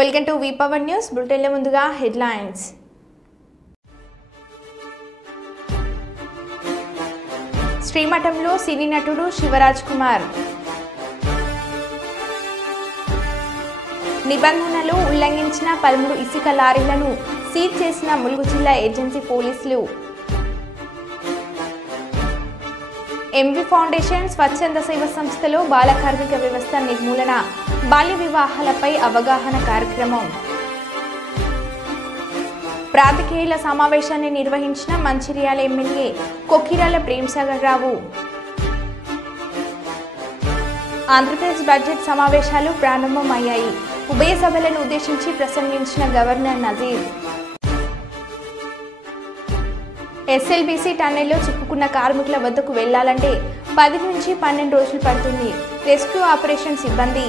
Welcome to వీపవర్ news బులెటిన్ల ముందుగా headlines. శ్రీమఠంలో సినీ నటుడు శివరాజ్ కుమార్. నిబంధనలు ఉల్లంఘించిన 13 ఇసుక లారీలను సీజ్ చేసిన ములుగు జిల్లా ఏజెన్సీ పోలీసులు. ఎంవి ఫౌండేషన్ స్వచ్ఛంద సేవ సంస్థలో బాల కార్మిక వ్యవస్థ నిర్మూలన, బాల్య వివాహాలపై అవగాహన కార్యక్రమం. ప్రాతికేయుల సమావేశాన్ని నిర్వహించిన మంచిర్యాల ఎమ్మెల్యే కొక్కిరాల ప్రేమ్సాగర్ రావు. ఆంధ్రప్రదేశ్ బడ్జెట్ సమావేశాలు ప్రారంభమయ్యాయి. ఉభయ సభలను ఉద్దేశించి ప్రసంగించిన గవర్నర్ నజీర్. ఎస్ఎల్బీసీ టన్నెల్లో చిక్కుకున్న కార్మికుల వద్దకు వెళ్లాలంటే 10 నుంచి 12 రోజులు పడుతుంది. రెస్క్యూ ఆపరేషన్ సిబ్బంది.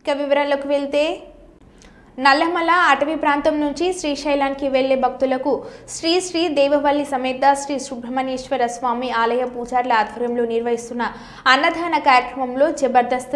ఇక వివరాల్లోకి వెళ్తే, నల్లమల అటవీ ప్రాంతం నుంచి శ్రీశైలానికి వెళ్లే భక్తులకు శ్రీ శ్రీ దేవవల్లి సమేత శ్రీ సుబ్రహ్మణ్యేశ్వర స్వామి ఆలయ పూజార్ల ఆధ్వర్యంలో నిర్వహిస్తున్న అన్నదాన కార్యక్రమంలో జబర్దస్త్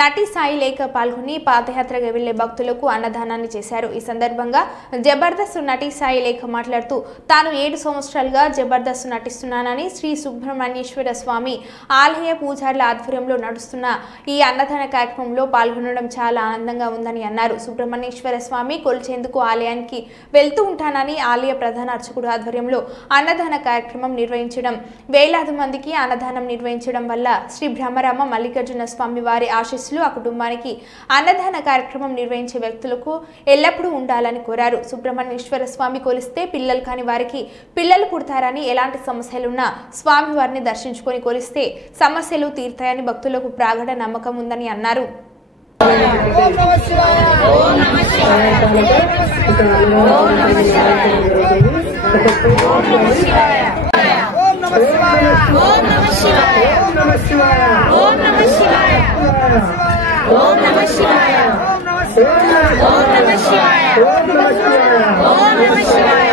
నటి సాయి లేఖ పాల్గొని పాదయాత్రగా వెళ్లే భక్తులకు అన్నదానాన్ని చేశారు. ఈ సందర్భంగా జబర్దస్త్ నటి సాయి లేఖ మాట్లాడుతూ తాను 7 సంవత్సరాలుగా జబర్దస్త్ నటిస్తున్నానని, శ్రీ సుబ్రహ్మణ్యేశ్వర స్వామి ఆలయ పూజార్ల ఆధ్వర్యంలో నడుస్తున్న ఈ అన్నదాన కార్యక్రమంలో పాల్గొనడం చాలా ఆనందంగా ఉందని అన్నారు. సుబ్రహ్మణ్యేశ్వర స్వామి కొలిచేందుకు ఆలయానికి వెళ్తూ ఉంటానని ఆలయ ప్రధాన అర్చకుడు ఆధ్వర్యంలో అన్నదాన కార్యక్రమం నిర్వహించడం, వేలాది మందికి అన్నదానం నిర్వహించడం వల్ల శ్రీ బ్రహ్మరామ మల్లికార్జున స్వామి వారి ఆశీస్సులు ఆ కుటుంబానికి, అన్నదాన కార్యక్రమం నిర్వహించే వ్యక్తులకు ఎల్లప్పుడూ ఉండాలని కోరారు. సుబ్రహ్మణ్యేశ్వర స్వామి కొలిస్తే పిల్లలు కాని వారికి పిల్లలు పుడతారని, ఎలాంటి సమస్యలున్నా స్వామి వారిని దర్శించుకొని కొలిస్తే సమస్యలు తీరుతాయని భక్తులకు ప్రాగడ నమ్మకం ఉందని అన్నారు. ఓం నమః శివాయ ఓం నమః శివాయ ఓం నమః శివాయ ఓం నమః శివాయ ఓం నమః శివాయ ఓం నమః శివాయ ఓం నమః శివాయ ఓం నమః శివాయ ఓం నమః శివాయ ఓం నమః శివాయ ఓం నమః శివాయ ఓం నమః శివాయ ఓం నమః శివాయ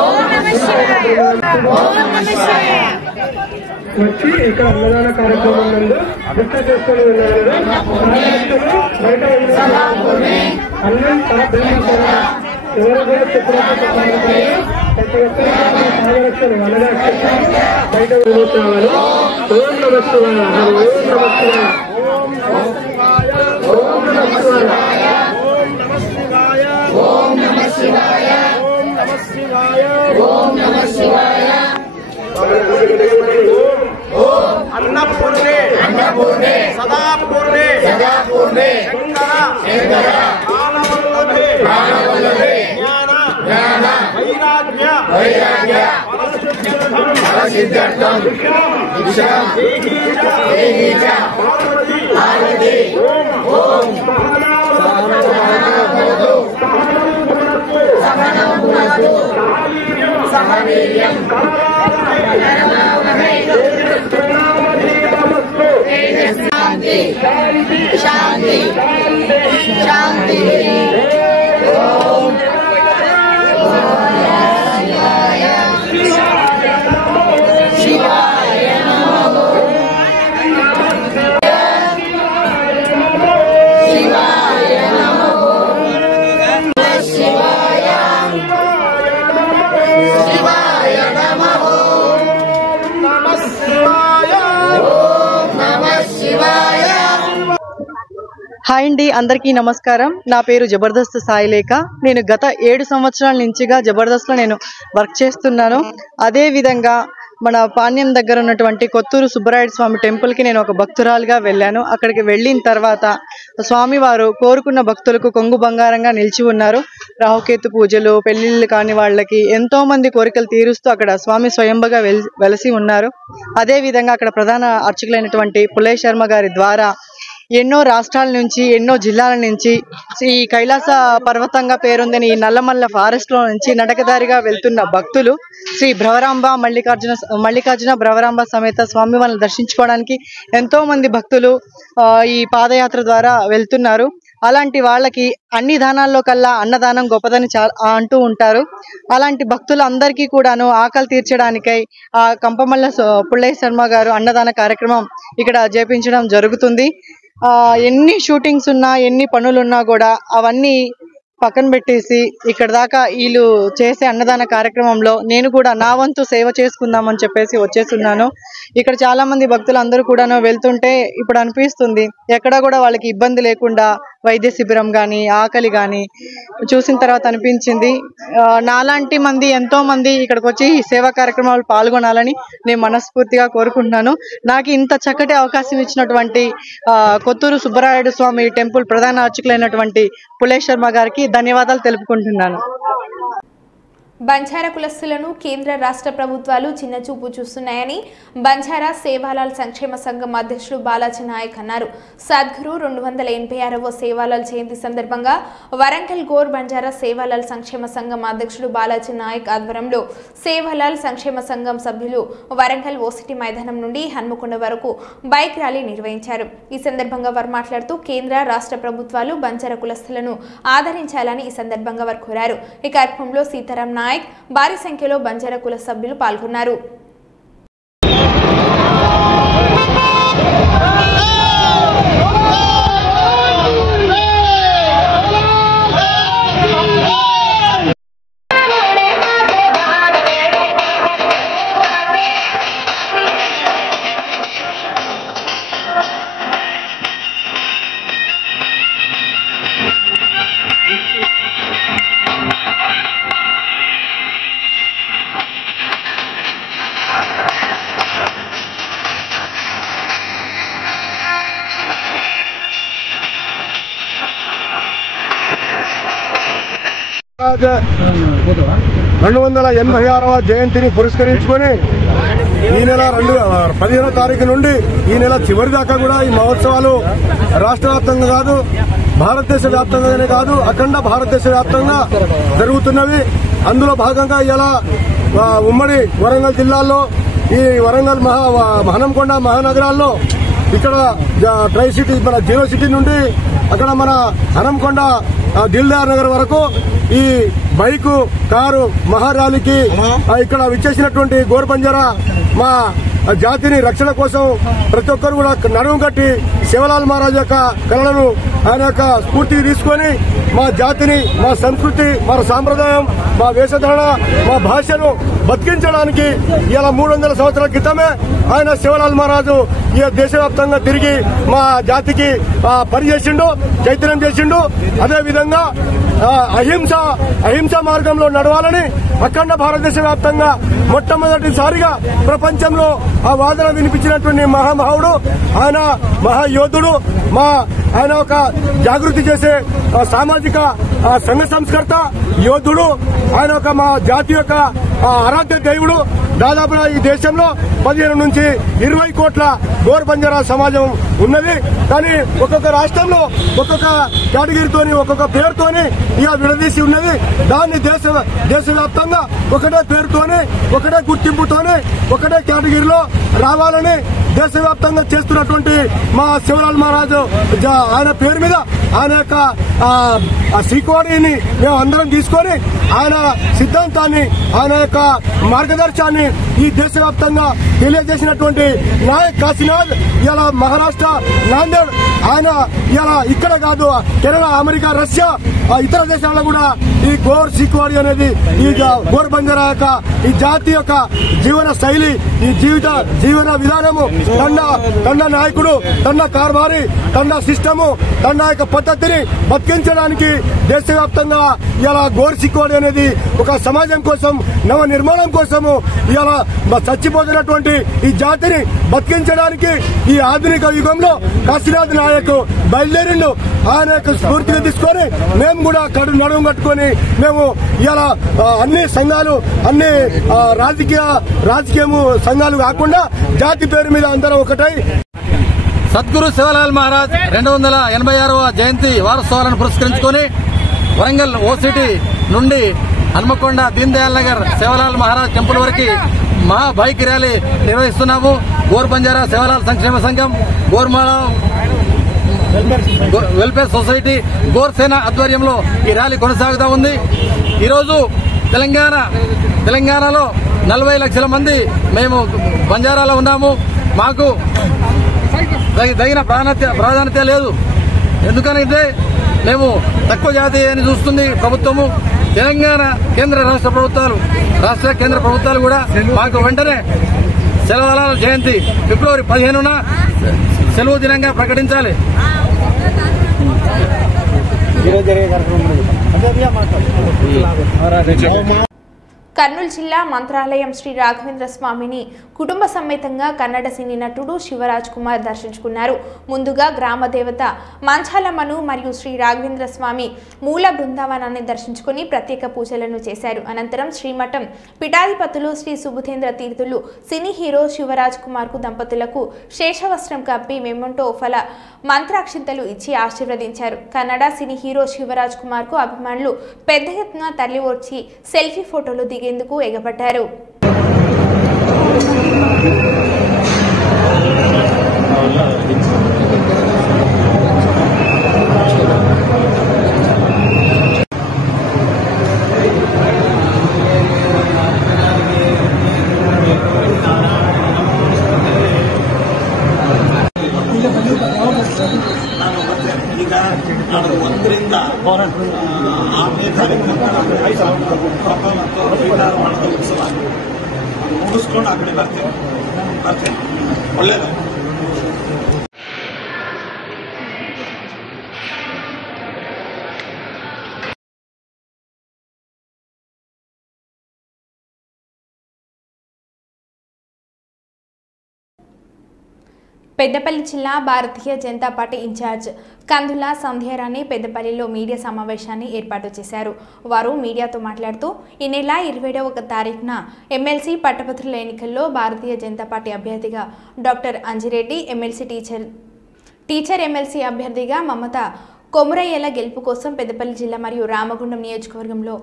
ఓం నమః శివాయ ఓం నమః శివాయ వచ్చి ఇక్కడ అన్నదాన కార్యక్రమం నందు గుర్త చేసుకుని ఉన్నారు. బయట అన్నం ఎవరు ప్రతి ఒక్కరు పాదరక్షలు బయట వెళ్ళిపోవాలి. ఓం నమః శివాయ ఓం నమః శివాయ ఓం నమః శివాయ ఓం నమః శివాయ ఓం నమః శివాయ ఓం అన్నపూర్ణే అన్నపూర్ణే సదాపూర్ణే సదాపూర్ణే శంకర శంకర కాలవల్లభే కాలవల్లభే జ్ఞాన జ్ఞాన వైరాగ్య వైరాగ్య ఫలసిద్ధ్యర్థం భిక్షాం దేహి చ పార్వతీ పార్వతీ ఓం సహనం భునక్తు సహవీర్యం శాంతి శాంతి శాంతి ఓం శివాయ నమః శివాయ నమః శివాయ శివాయ నమః నమః శివాయ ఓం నమః శివాయ. హాయ్ అండి, అందరికీ నమస్కారం. నా పేరు జబర్దస్త్ సాయి లేఖ. నేను గత 7 సంవత్సరాల నుంచిగా జబర్దస్త్లో నేను వర్క్ చేస్తున్నాను. అదే విధంగా మన పాణ్యం దగ్గర ఉన్నటువంటి కొత్తూరు సుబ్బరాయుడు స్వామి టెంపుల్కి నేను ఒక భక్తురాలుగా వెళ్ళాను. అక్కడికి వెళ్ళిన తర్వాత స్వామివారు కోరుకున్న భక్తులకు కొంగు బంగారంగా నిలిచి ఉన్నారు. రాహుకేతు పూజలు, పెళ్లిళ్ళు కాని వాళ్ళకి ఎంతో మంది కోరికలు తీరుస్తూ అక్కడ స్వామి స్వయంభుగా వెలసి ఉన్నారు. అదే విధంగా అక్కడ ప్రధాన అర్చకులైనటువంటి పుల్లయ్య శర్మ గారి ద్వారా ఎన్నో రాష్ట్రాల నుంచి, ఎన్నో జిల్లాల నుంచి ఈ కైలాస పర్వతంగా పేరొందని ఈ నల్లమల్ల ఫారెస్ట్ లో నుంచి నడకదారిగా వెళ్తున్న భక్తులు శ్రీ భ్రవరాంబ మల్లికార్జున భ్రవరాంబ సమేత స్వామి వారిని దర్శించుకోవడానికి ఎంతో మంది భక్తులు ఈ పాదయాత్ర ద్వారా వెళ్తున్నారు. అలాంటి వాళ్ళకి అన్ని దానాల్లో కల్లా అన్నదానం గొప్పదని అంటూ ఉంటారు. అలాంటి భక్తులందరికీ కూడాను ఆకలి తీర్చడానికై ఆ కంపమల్ల పుల్లయ్య శర్మ గారు అన్నదాన కార్యక్రమం ఇక్కడ చేపించడం జరుగుతుంది. ఎన్ని షూటింగ్స్ ఉన్నా ఎన్ని పనులున్నా కూడా అవన్నీ పక్కన పెట్టేసి ఇక్కడ దాకా వీళ్ళు చేసే అన్నదాన కార్యక్రమంలో నేను కూడా నా వంతు సేవ చేసుకుందామని చెప్పేసి వచ్చేస్తున్నాను. ఇక్కడ చాలా మంది భక్తులు అందరూ కూడాను వెళ్తుంటే ఇప్పుడు అనిపిస్తుంది ఎక్కడా కూడా వాళ్ళకి ఇబ్బంది లేకుండా వైద్య శిబిరం కానీ ఆకలి కానీ చూసిన తర్వాత అనిపించింది నాలాంటి మంది ఎంతో మంది ఇక్కడికి వచ్చి ఈ సేవా కార్యక్రమాలు పాల్గొనాలని నేను మనస్ఫూర్తిగా కోరుకుంటున్నాను. నాకు ఇంత చక్కటి అవకాశం ఇచ్చినటువంటి కొత్తూరు సుబ్బరాయుడు స్వామి టెంపుల్ ప్రధాన అర్చకులైనటువంటి పుల్లయ్య శర్మ గారికి ధన్యవాదాలు తెలుపుకుంటున్నాను. బంజారా కులస్తులను కేంద్ర రాష్ట్ర ప్రభుత్వాలు చిన్నచూపు చూస్తున్నాయని బంజారా సేవాలాల్ సంక్షేమ సంఘం అధ్యక్షుడు బాలాజీ నాయక్ అన్నారు. సద్గురు 286వ సేవాలాల్ జయంతి సందర్భంగా వరంగల్ గోర్ బంజారా సేవాలాల్ సంక్షేమ సంఘం అధ్యక్షుడు బాలాజీ నాయక్ ఆధ్వర్యంలో సేవాలాల్ సంక్షేమ సంఘం సభ్యులు వరంగల్ ఓసిటీ మైదానం నుండి హన్మకొండ వరకు బైక్ ర్యాలీ నిర్వహించారు. ఈ సందర్భంగా వారు మాట్లాడుతూ కేంద్ర రాష్ట్ర ప్రభుత్వాలు బంజారా కులస్తులను ఆదరించాలని ఈ సందర్భంగా వారు కోరారు. ఈ కార్యక్రమంలో సీతారాం నాయక్ భారీ సంఖ్యలో బంజారా కుల సభ్యులు పాల్గొన్నారు. రెండు 286వ జయంతిని పురస్కరించుకొని ఈ నెల 15వ తారీఖు నుండి ఈ నెల చివరి దాకా కూడా ఈ మహోత్సవాలు రాష్ట్ర వ్యాప్తంగా కాదు, భారతదేశ వ్యాప్తంగానే కాదు, అఖండ భారతదేశ వ్యాప్తంగా జరుగుతున్నవి. అందులో భాగంగా ఇలా ఉమ్మడి వరంగల్ జిల్లాలో ఈ వరంగల్ హనంకొండ మహానగరాల్లో ఇక్కడ ట్రై సిటీ మన జీరో సిటీ నుండి అక్కడ మన హనంకొండ దిల్దార్ నగర్ వరకు ఈ బైకు కారు మహార్యాలీకి ఇక్కడ విచ్చేసినటువంటి గోర్ బంజారా మా జాతిని రక్షణ కోసం ప్రతి ఒక్కరు కూడా నడుము కట్టి శివలాల్ మహారాజ్ యొక్క కళలను ఆయన యొక్క స్ఫూర్తిని తీసుకొని మా జాతిని, మా సంస్కృతి, మా సాంప్రదాయం, మా వేషధారణ, మా భాషను బతికించడానికి ఇలా 300 సంవత్సరాల క్రితమే ఆయన శివలాల్ మహారాజు ఈ దేశవ్యాప్తంగా తిరిగి మా జాతికి పనిచేసిండు, చైతన్యం చేసిండు. అదేవిధంగా అహింస మార్గంలో నడవాలని అఖండ భారతదేశ వ్యాప్తంగా మొట్టమొదటిసారిగా ప్రపంచంలో ఆ వాదన వినిపించినటువంటి మహామహుడు ఆయన, మహాయోధుడు, ఆయన ఒక జాగృతి చేసే సామాజిక సంఘ సంస్కర్త యోధుడు, ఆయన ఒక మా జాతి యొక్క ఆరాధ్య దేవుడు. దాదాపుగా ఈ దేశంలో 15 నుంచి 20 కోట్ల గోర్ బంజారా సమాజం ఉన్నది. కానీ ఒక్కొక్క రాష్ట్రంలో ఒక్కొక్క కేటగిరీతోని ఒక్కొక్క పేరుతోని ఇక విడదీసి ఉన్నది. దాన్ని దేశవ్యాప్తంగా ఒకటే పేరుతోని, ఒకటే గుర్తింపుతోని, ఒకటే కేటగిరీలో రావాలని దేశవ్యాప్తంగా చేస్తున్నటువంటి మా శివలాల్ మహారాజు ఆయన పేరు మీద ఆయన యొక్క శ్రీకోడిని మేము అందరం తీసుకొని ఆయన సిద్ధాంతాన్ని, ఆయన యొక్క మార్గదర్శనాన్ని ఈ దేశవ్యాప్తంగా తెలియజేసినటువంటి నాయక్ కాశీనాథ్ ఇలా మహారాష్ట్ర నాందేడ్ ఆయన ఇలా ఇక్కడ కాదు కెనడా, అమెరికా, రష్యా ఇతర దేశాల్లో కూడా ఈ గోర్ సిక్వాడి అనేది ఈ గోర్ బంజారా యొక్క ఈ జాతి యొక్క జీవన శైలి, ఈ జీవన విధానము, తండ నాయకుడు, తండ కార్బారి, తండ సిస్టము, తండ యొక్క పద్ధతిని బతికించడానికి దేశవ్యాప్తంగా ఇలా గోర్ సిక్వాడి అనేది ఒక సమాజం కోసం, నవ నిర్మాణం కోసము ఇలా చచ్చిపోతున్నటువంటి ఈ జాతిని బతికించడానికి ఈ ఆధునిక యుగంలో కాశీనాథ్ నాయక్ బయలుదేరిండు. ఆయన యొక్క స్ఫూర్తిని తీసుకొని మేము కూడా నడుము కట్టుకొని మేము ఇలా అన్ని సంఘాలు, అన్ని రాజకీయము సంఘాలు కాకుండా జాతి పేరు మీద అందరం ఒకటై సద్గురు శివలాల్ మహారాజ్ 286వ జయంతి వారోత్సవాలను పురస్కరించుకొని వరంగల్ ఓసిటీ నుండి హన్మకొండ దీన్ దయాల్ నగర్ శివలాల్ మహారాజ్ టెంపుల్ వరకు మహా బైక్ ర్యాలీ నిర్వహిస్తున్నాము. గోర్ బంజారా శివలాల్ సంక్షేమ సంఘం, గోర్మాళ వెల్ఫేర్ సొసైటీ గోర్సేన ఆధ్వర్యంలో ఈ ర్యాలీ కొనసాగుతూ ఉంది. ఈరోజు తెలంగాణలో 40 లక్షల మంది మేము బంజారాలో ఉన్నాము. మాకు తగిన ప్రాధాన్యత లేదు. ఎందుకంటే మేము తక్కువ జాతి అని చూస్తుంది ప్రభుత్వము. తెలంగాణ కేంద్ర ప్రభుత్వాలు కూడా మాకు వెంటనే సెలవుల జయంతి ఫిబ్రవరి 15న సెలవు దినంగా ప్రకటించాలి. కర్నూలు జిల్లా మంత్రాలయం శ్రీ రాఘవేంద్ర స్వామిని కుటుంబ సమేతంగా కన్నడ సినీ నటుడు శివరాజ్ కుమార్ దర్శించుకున్నారు. ముందుగా గ్రామ దేవత మంచాలమ్మను మరియు శ్రీ రాఘవేంద్ర స్వామి మూల బృందావనాన్ని దర్శించుకుని ప్రత్యేక పూజలను చేశారు. అనంతరం శ్రీమఠం పీఠాధిపతులు శ్రీ సుబుధేంద్ర తీర్థులు సినీ హీరో శివరాజ్ కుమార్ కు దంపతులకు శేషవస్త్రం కప్పి మెమంటో ఫల మంత్రాక్షింతలు ఇచ్చి ఆశీర్వదించారు. కన్నడ సినీ హీరో శివరాజ్ కుమార్ కు అభిమానులు పెద్ద ఎత్తున తరలి వచ్చి సెల్ఫీ ఫోటోలు దిగేందుకు ఎగబడ్డారు. ಒಂದರಿಂದ 6ನೇ ತಾರೀಕು ಉತ್ಸವ ಮುಗಿಸ್ಕೊಂಡು ಆ ಕಡೆ ಬರ್ತೇನೆ. ಒಳ್ಳೇದು. పెద్దపల్లి జిల్లా భారతీయ జనతా పార్టీ ఇన్ఛార్జ్ కందుల సంధ్యారాణి పెద్దపల్లిలో మీడియా సమావేశాన్ని ఏర్పాటు చేశారు. వారు మీడియాతో మాట్లాడుతూ ఈ నెల 27వ తారీఖున ఎమ్మెల్సీ పట్టభద్రుల ఎన్నికల్లో భారతీయ జనతా పార్టీ అభ్యర్థిగా doctor Anji Reddy, MLC teacher MLC అభ్యర్థిగా మమత కొమురయ్యల గెలుపు కోసం పెద్దపల్లి జిల్లా మరియు రామగుండం నియోజకవర్గంలో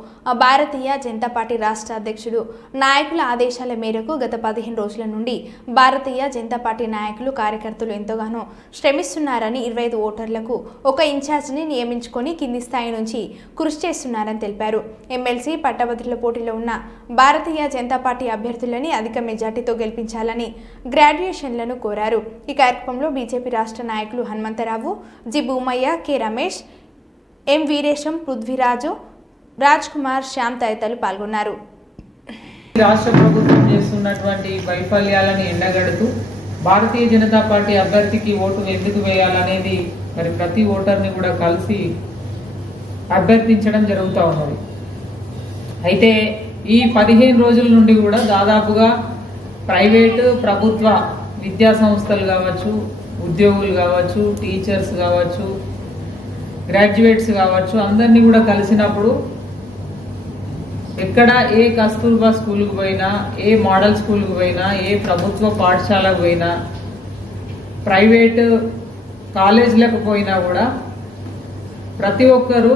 భారతీయ జనతా పార్టీ రాష్ట్ర అధ్యక్షుడు నాయకుల ఆదేశాల మేరకు గత 15 రోజుల నుండి భారతీయ జనతా పార్టీ నాయకులు కార్యకర్తలు ఎంతగానో శ్రమిస్తున్నారని 25 ఓటర్లకు ఒక ఇన్ఛార్జిని నియమించుకొని కింది స్థాయి నుంచి కృషి చేస్తున్నారని తెలిపారు. ఎమ్మెల్సీ పట్టభద్రుల పోటీలో ఉన్న భారతీయ జనతా పార్టీ అభ్యర్థులని అధిక మెజార్టీతో గెలిపించాలని గ్రాడ్యుయేషన్లను కోరారు. ఈ కార్యక్రమంలో బీజేపీ రాష్ట్ర నాయకులు హనుమంతరావు, జి భూమయ్య, కె రమేష్, ఎం వీరేశం, పృథ్వీరాజు, రాజ్ కుమార్, శ్యామ్ తదితరులు పాల్గొన్నారు. రాష్ట్ర ప్రభుత్వం చేస్తున్నటువంటి వైఫల్యాలను ఎండగడుతూ భారతీయ జనతా పార్టీ అభ్యర్థికి ఓటు ఎందుకు వేయాలనేది మరి ప్రతి ఓటర్ని కూడా కలిసి అభ్యర్థించడం జరుగుతూ ఉన్నది. అయితే ఈ 15 రోజుల నుండి కూడా దాదాపుగా ప్రైవేటు ప్రభుత్వ విద్యా సంస్థలు కావచ్చు, ఉద్యోగులు కావచ్చు, టీచర్స్ కావచ్చు, గ్రాడ్యుయేట్స్ కావచ్చు, అందరినీ కూడా కలిసినప్పుడు ఎక్కడ ఏ కస్తూర్బా స్కూల్కి పోయినా, ఏ మోడల్ స్కూల్కి పోయినా, ఏ ప్రభుత్వ పాఠశాలకు పోయినా, ప్రైవేటు కాలేజీలకు పోయినా కూడా ప్రతి ఒక్కరూ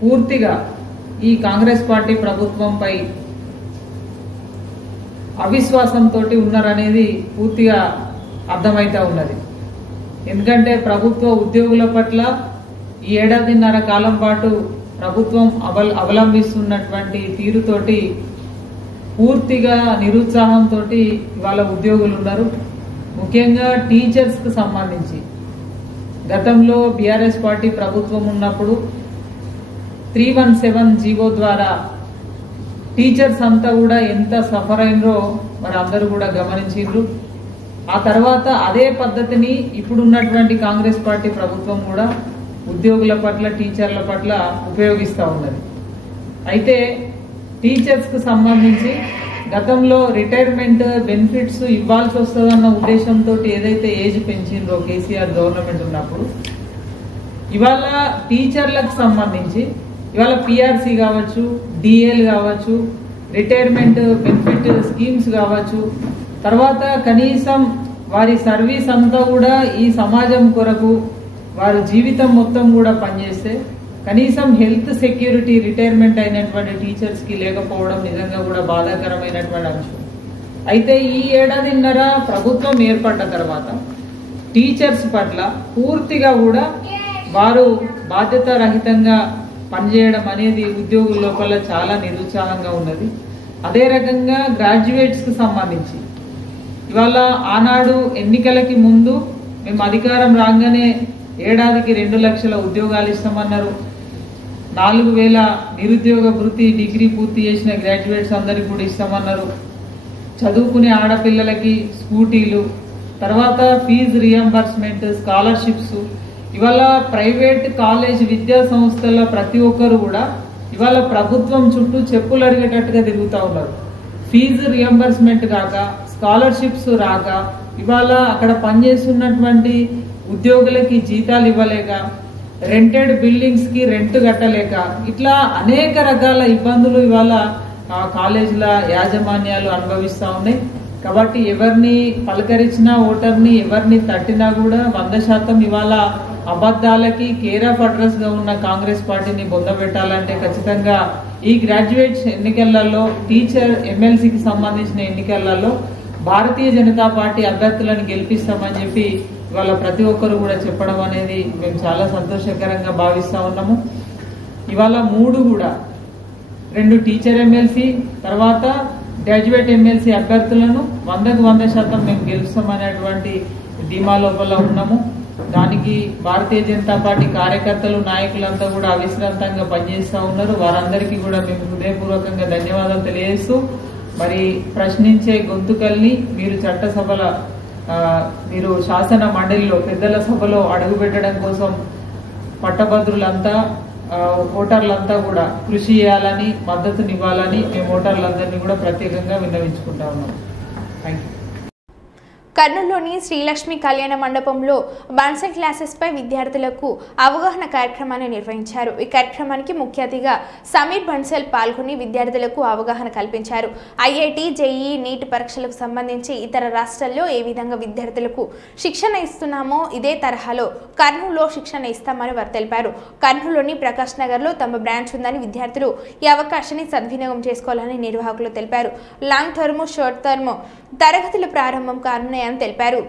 పూర్తిగా ఈ కాంగ్రెస్ పార్టీ ప్రభుత్వంపై అవిశ్వాసంతో ఉన్నారనేది పూర్తిగా అర్థమైతా ఉన్నది. ఎందుకంటే ప్రభుత్వ ఉద్యోగుల పట్ల ఈ 1.5 కాలం పాటు ప్రభుత్వం అవలంబిస్తున్నటువంటి తీరుతోటి పూర్తిగా నిరుత్సాహంతో ఇవాళ ఉద్యోగులు ఉన్నారు. ముఖ్యంగా టీచర్స్ కు సంబంధించి గతంలో బీఆర్ఎస్ పార్టీ ప్రభుత్వం ఉన్నప్పుడు 317 జీవో ద్వారా టీచర్స్ అంతా కూడా ఎంత సఫర్ అయినరో మరి అందరూ కూడా గమనించారు. ఆ తర్వాత అదే పద్ధతిని ఇప్పుడున్నటువంటి కాంగ్రెస్ పార్టీ ప్రభుత్వం కూడా ఉద్యోగుల పట్ల, టీచర్ల పట్ల ఉపయోగిస్తూ ఉన్నది. అయితే టీచర్స్ కు సంబంధించి గతంలో రిటైర్మెంట్ బెనిఫిట్స్ ఇవ్వాల్సి వస్తుందన్న ఉద్దేశంతో ఏదైతే ఏజ్ పెంచిందో కేసీఆర్ గవర్నమెంట్ ఉన్నప్పుడు, ఇవాళ టీచర్లకు సంబంధించి ఇవాళ పిఆర్సీ కావచ్చు, డిఎల్ కావచ్చు, రిటైర్మెంట్ బెనిఫిట్ స్కీమ్స్ కావచ్చు, తర్వాత కనీసం వారి సర్వీస్ అంతా కూడా ఈ సమాజం కొరకు వారి జీవితం మొత్తం కూడా పనిచేస్తే కనీసం హెల్త్ సెక్యూరిటీ రిటైర్మెంట్ అయినటువంటి టీచర్స్ కి లేకపోవడం నిజంగా కూడా బాధాకరమైనటువంటి అంశం. అయితే ఈ 1.5 ప్రభుత్వం ఏర్పడ్డ తర్వాత టీచర్స్ పట్ల పూర్తిగా కూడా వారు బాధ్యత రహితంగా పనిచేయడం అనేది ఉద్యోగుల లోపల చాలా నిరుత్సాహంగా ఉన్నది. అదే రకంగా గ్రాడ్యుయేట్స్కి సంబంధించి ఇవాళ ఆనాడు ఎన్నికలకి ముందు మేము అధికారం రాగానే ఏడాదికి 2 లక్షల ఉద్యోగాలు ఇస్తామన్నారు. 4000 నిరుద్యోగ వృత్తి డిగ్రీ పూర్తి చేసిన గ్రాడ్యుయేట్స్ అందరికి కూడా ఇస్తామన్నారు. చదువుకునే ఆడపిల్లలకి స్కూటీలు, తర్వాత ఫీజు రియంబర్స్మెంట్, స్కాలర్షిప్స్. ఇవాళ ప్రైవేట్ కాలేజ్ విద్యా సంస్థల ప్రతి ఒక్కరు కూడా ఇవాళ ప్రభుత్వం చుట్టూ చెప్పులు అడిగేటట్టుగా తిరుగుతూ ఉన్నారు. ఫీజు రియంబర్స్మెంట్ కాక, స్కాలర్షిప్స్ రాక, ఇవాళ అక్కడ పనిచేస్తున్నటువంటి ఉద్యోగులకి జీతాలు ఇవ్వలేక, రెంటెడ్ బిల్డింగ్స్ కి రెంట్ కట్టలేక, ఇట్లా అనేక రకాల ఇబ్బందులు ఇవాళ కాలేజీల యాజమాన్యాలు అనుభవిస్తూ ఉన్నాయి. కాబట్టి ఎవరిని పలకరించినా, ఓటర్ని ఎవరిని తట్టినా కూడా 100% ఇవాళ అబద్ధాలకి కేర్ ఆఫ్ అడ్రస్ గా ఉన్న కాంగ్రెస్ పార్టీని బొందబెట్టాలంటే ఖచ్చితంగా ఈ గ్రాడ్యుయేట్స్ ఎన్నికలలో, టీచర్ ఎమ్మెల్సీకి సంబంధించిన ఎన్నికలలో భారతీయ జనతా పార్టీ అభ్యర్థులను గెలిపిస్తామని చెప్పి ఇవాళ ప్రతి ఒక్కరు కూడా చెప్పడం అనేది మేము చాలా సంతోషకరంగా భావిస్తా ఉన్నాము. ఇవాళ 3 కూడా 2 టీచర్ ఎమ్మెల్సీ, తర్వాత గ్రాడ్యుయేట్ ఎమ్మెల్సీ అభ్యర్థులను 100% మేము గెలుస్తామనేటువంటి ధీమా లోపల ఉన్నాము. దానికి భారతీయ జనతా పార్టీ కార్యకర్తలు, నాయకులంతా కూడా అవిశ్రాంతంగా పనిచేస్తూ ఉన్నారు. వారందరికీ కూడా మేము హృదయపూర్వకంగా ధన్యవాదాలు తెలియజేస్తూ, మరి ప్రశ్నించే గొంతుకల్ని మీరు చట్టసభల, మీరు శాసన మండలిలో పెద్దల సభలో అడుగుపెట్టడం కోసం పట్టభద్రులంతా, ఓటర్లంతా కూడా కృషి చేయాలని, మద్దతునివ్వాలని మేము ఓటర్లందరినీ కూడా ప్రత్యేకంగా విన్నవించుకుంటా ఉన్నాం. Thank you. కర్నూలులోని శ్రీలక్ష్మి కళ్యాణ మండపంలో బన్సల్ క్లాసెస్పై విద్యార్థులకు అవగాహన కార్యక్రమాన్ని నిర్వహించారు. ఈ కార్యక్రమానికి ముఖ్య అతిథిగా సమీర్ బన్సల్ పాల్గొని విద్యార్థులకు అవగాహన కల్పించారు. ఐఐటి, జేఈఈ, నీట్ పరీక్షలకు సంబంధించి ఇతర రాష్ట్రాల్లో ఏ విధంగా విద్యార్థులకు శిక్షణ ఇస్తున్నామో ఇదే తరహాలో కర్నూలులో శిక్షణ ఇస్తామని వారు తెలిపారు. కర్నూలులోని ప్రకాష్ నగర్లో తమ బ్రాంచ్ ఉందని విద్యార్థులు ఈ అవకాశాన్ని సద్వినియోగం చేసుకోవాలని నిర్వాహకులు తెలిపారు. లాంగ్ టర్మ్, షార్ట్ టర్మ్ తరగతులు ప్రారంభం కానున్నాయని తెలిపారు.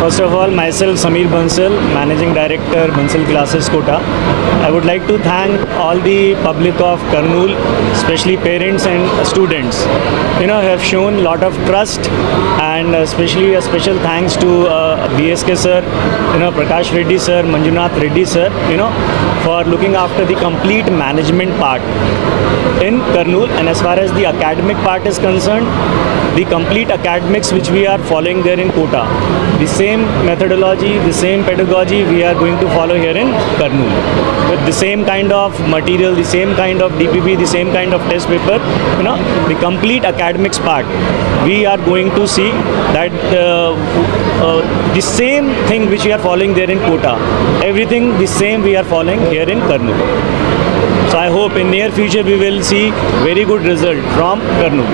First of all, myself Sameer Bansal, Managing Director, Bansal Classes, Kota. I would like to thank all the public of Kurnool, especially parents and students. Have shown a lot of trust, and especially a special thanks to BSK sir, Prakash Reddy sir, Manjunath Reddy sir, for looking after the complete management part in Kurnool. And as far as the academic part is concerned, the complete academics which we are following there in Kota, the same methodology, the same pedagogy we are going to follow here in Kurnool, with the same kind of material, the same kind of DPP, the same kind of test paper, the complete academics part. We are going to see that the same thing which we are following there in Kota, everything the same we are following here in Kurnool. So I hope in near future we will see very good result from Kurnool,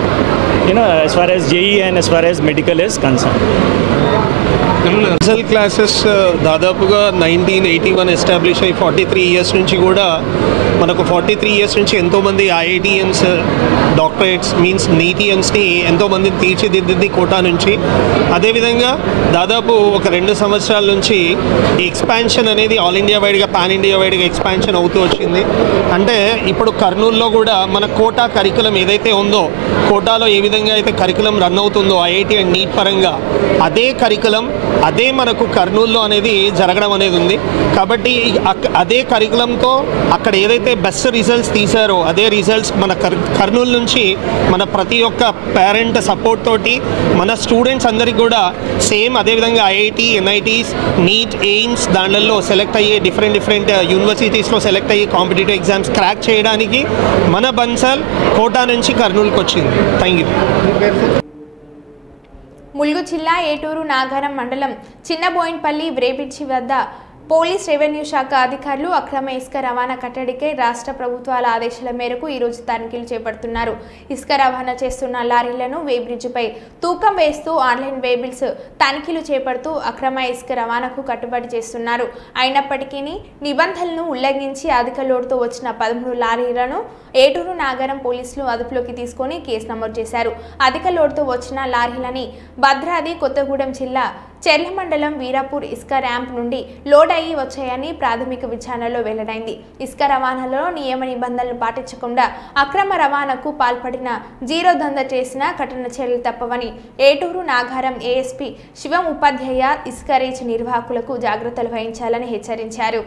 as far as JEE and as far as medical is concerned. Bansal classes దాదాపుగా 1981 establish అయ్యి 43 years నుంచి కూడా మనకు 43 years నుంచి ఎంతోమంది IITians, doctorates means నీటియన్స్ని ఎంతోమందిని తీర్చిదిద్దింది quota నుంచి. అదేవిధంగా దాదాపు ఒక 2 సంవత్సరాల నుంచి ఈ ఎక్స్పాన్షన్ అనేది ఆల్ ఇండియా వైడ్గా, పాన్ ఇండియా వైడ్గా ఎక్స్పాన్షన్ అవుతూ వచ్చింది. అంటే ఇప్పుడు కర్నూలులో కూడా మన కోటా కరికులం ఏదైతే ఉందో, కోటాలో ఏ విధంగా అయితే కరికులం రన్ అవుతుందో ఐఐటి అండ్ నీట్ పరంగా, అదే కరికులం అదే మనకు కర్నూలులో అనేది జరగడం అనేది ఉంది. కాబట్టి అదే కరికులంతో అక్కడ ఏదైతే బెస్ట్ రిజల్ట్స్ తీశారో అదే రిజల్ట్స్ మన కర్నూలు నుంచి మన ప్రతి ఒక్క పేరెంట్ సపోర్ట్ తోటి మన స్టూడెంట్స్ అందరికీ కూడా సేమ్ అదేవిధంగా ఐఐటి, ఎన్ఐటీస్, నీట్, ఎయిమ్స్ దాంట్లో సెలెక్ట్ అయ్యే డిఫరెంట్ యూనివర్సిటీస్లో సెలెక్ట్ అయ్యే కాంపిటేటివ్ ఎగ్జామ్స్ క్రాక్ చేయడానికి మన బన్సల్ కోటా నుంచి కర్నూలుకి వచ్చింది. Thank you. ములుగు జిల్లా ఏటూరు నాగారం మండలం చిన్నబోయిన్పల్లి వ్రేపిడ్చి వద్ద పోలీస్ రెవెన్యూ శాఖ అధికారులు అక్రమ ఇసుక రవాణా కట్టడికై రాష్ట్ర ప్రభుత్వాల ఆదేశాల మేరకు ఈ రోజు తనిఖీలు చేపడుతున్నారు. ఇసుక రవాణా చేస్తున్న లారీలను వేబ్రిడ్జిపై తూకం వేస్తూ ఆన్లైన్ వేబిల్స్ తనిఖీలు చేపడుతూ అక్రమ ఇసుక రవాణాకు కట్టుబడి చేస్తున్నారు. అయినప్పటికీ నిబంధనలను ఉల్లంఘించి అధిక లోడుతో వచ్చిన 13 లారీలను ఏటూరు నాగరం పోలీసులు అదుపులోకి తీసుకొని కేసు నమోదు చేశారు. అధిక లోడుతో వచ్చిన లారీలని భద్రాద్రి కొత్తగూడెం జిల్లా చెర్ల మండలం వీరాపూర్ ఇసుక ర్యాంప్ నుండి లోడ్ అయ్యి వచ్చాయని ప్రాథమిక విచారణలో వెల్లడైంది. ఇసుక రవాణాలో నియమ నిబంధనలు పాటించకుండా అక్రమ రవాణాకు పాల్పడిన జీరో దందా చేసిన కఠిన చర్యలు తప్పవని ఏటూరు నాగారం ఏఎస్పీ శివం ఉపాధ్యాయ ఇసుక రీచ్ నిర్వాహకులకు జాగ్రత్తలు వహించాలని హెచ్చరించారు.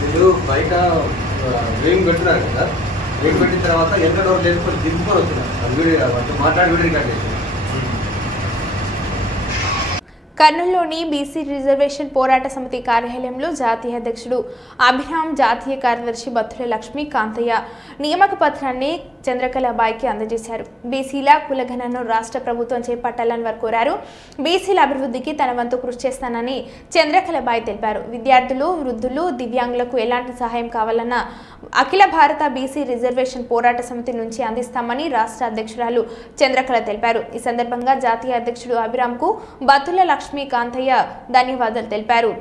వీళ్ళు బయట వేయం పెట్టున్నారు కదా, వేయం పెట్టిన తర్వాత ఎంత డోర్ లేకపోతే దింపుకొని వస్తున్నారు. అది వీడియో మాట్లాడి వీడియో రికార్డ్ చేసి కర్నూలులోని బీసీ రిజర్వేషన్ పోరాట సమితి కార్యాలయంలో జాతీయ అధ్యక్షుడు అభిరామ్, జాతీయ కార్యదర్శి బత్తుల లక్ష్మీ కాంతయ్య నియామక పత్రాన్ని చంద్రకళాబాయికి అందజేశారు. బీసీల కులగణను రాష్ట్ర ప్రభుత్వం చేపట్టాలని వారు కోరారు. బీసీల అభివృద్ధికి తన వంతు కృషి చేస్తానని చంద్రకళాబాయి తెలిపారు. విద్యార్థులు, వృద్ధులు, దివ్యాంగులకు ఎలాంటి సహాయం కావాలన్నా అఖిల భారత బీసీ రిజర్వేషన్ పోరాట సమితి నుంచి అందిస్తామని రాష్ట్ర అధ్యక్షురాలు చంద్రకళ తెలిపారు. ఈ సందర్భంగా జాతీయ అధ్యక్షుడు అభిరామ్కు బత్తుల లక్ష్మీ కాంతయ్య ధన్యవాదాలు తెలిపారు.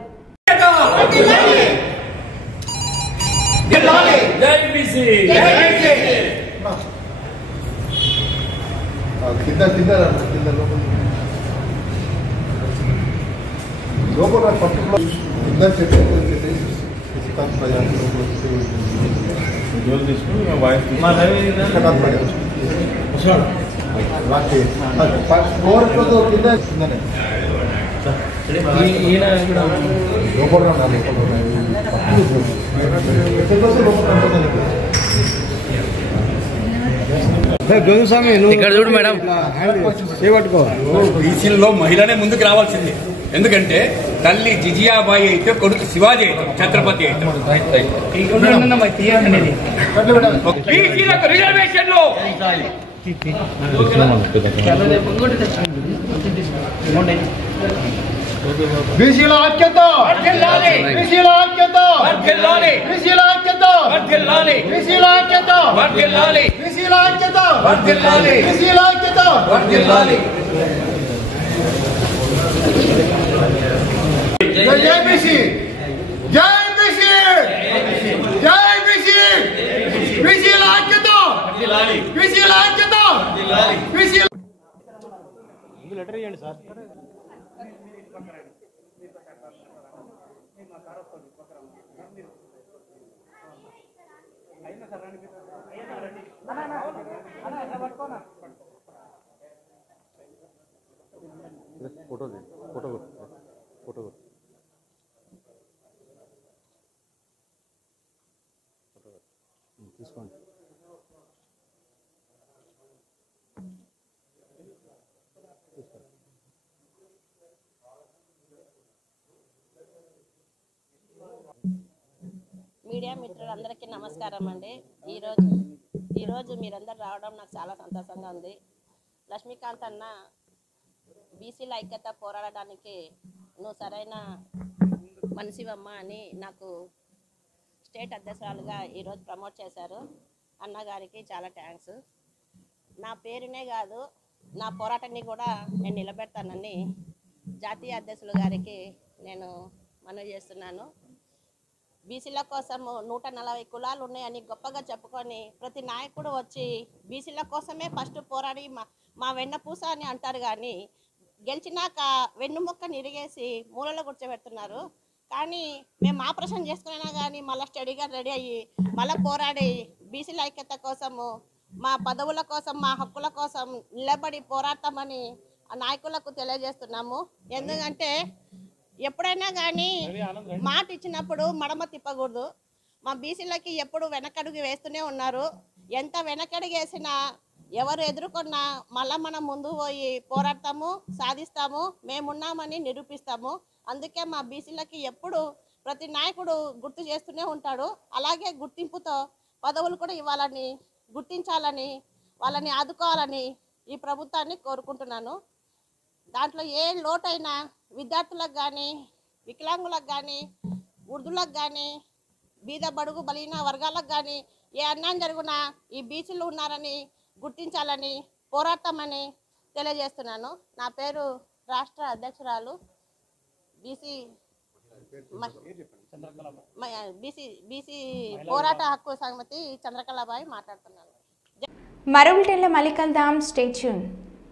ఇక్కడ చూడు మేడం, బీసీల్లో మహిళనే ముందుకు రావాల్సింది. ఎందుకంటే తల్లి జిజియాబాయి అయితే కొడుకు శివాజీ అయితే ఛత్రపతి అయితే బీసీలకు రిజర్వేషన్లు బీసీల ఐక్యత, బీసీల ఐక్యత, బీసీల ఐక్యత, బీసీల ఐక్యత, బీసీల ఐక్యత, బీసీల ఐక్యత. జై బీసీ, జై బీసీ, జై బీసీ, బీసీల ఐక్యత, బీసీల ఐక్యత, బీసీ. లెటర్ ఇవ్వండి సార్. ఫోటో ఫోటో ఫోటో తీసుకోండి. మీడియా మిత్రులందరికీ నమస్కారం అండి. ఈరోజు మీరందరూ రావడం నాకు చాలా సంతోషంగా ఉంది. లక్ష్మీకాంత్ అన్న బీసీల ఐక్యత పోరాడడానికి నువ్వు సరైన మనిషివమ్మ అని నాకు స్టేట్ అధ్యక్షురాలుగా ఈరోజు ప్రమోట్ చేశారు. అన్నగారికి చాలా థ్యాంక్స్. నా పేరునే కాదు, నా పోరాటాన్ని కూడా నేను నిలబెడతానని జాతీయ అధ్యక్షులు గారికి నేను మనవి చేస్తున్నాను. బీసీల కోసము 140 కులాలు ఉన్నాయని గొప్పగా చెప్పుకొని ప్రతి నాయకుడు వచ్చి బీసీల కోసమే ఫస్ట్ పోరాడి మా వెన్నపూస అని అంటారు, కానీ గెలిచినాక వెన్నుముక్క నిరిగేసి మూలలో కూర్చోబెడుతున్నారు. కానీ మేము ఆపరేషన్ చేసుకున్నా కానీ మళ్ళీ స్టడీగా రెడీ అయ్యి మళ్ళీ పోరాడి బీసీల ఐక్యత కోసము, మా పదవుల కోసం, మా హక్కుల కోసం నిలబడి పోరాడతామని ఆ నాయకులకు తెలియజేస్తున్నాము. ఎందుకంటే ఎప్పుడైనా కానీ మాట ఇచ్చినప్పుడు మడమ తిప్పకూడదు. మా బీసీలకి ఎప్పుడు వెనకడుగు వేస్తూనే ఉన్నారు. ఎంత వెనకడుగు వేసినా ఎవరు ఎదుర్కొన్నా మళ్ళీ మనం ముందు పోయి పోరాడతాము, సాధిస్తాము, మేమున్నామని నిరూపిస్తాము. అందుకే మా బీసీలకి ఎప్పుడు ప్రతి నాయకుడు గుర్తు చేస్తూనే ఉంటాడు. అలాగే గుర్తింపుతో పదవులు కూడా ఇవ్వాలని, గుర్తించాలని, వాళ్ళని ఆదుకోవాలని ఈ ప్రభుత్వాన్ని కోరుకుంటున్నాను. దాంట్లో ఏ లోటైనా విద్యార్థులకు కానీ, వికలాంగులకు కానీ, వృద్ధులకు కానీ, బీద బడుగు బలిన వర్గాలకు కానీ ఏ అన్యాయం జరుగునా ఈ బీసీలు ఉన్నారని గుర్తించాలని పోరాడతామని తెలియజేస్తున్నాను. నా పేరు రాష్ట్ర అధ్యక్షురాలు బీసీ పోరాట హక్కు సమితి చంద్రకళాబాయి మాట్లాడుతున్నాను. మరో బులెటిన్లో మళ్ళీ కలుద్దాం. Stay tune.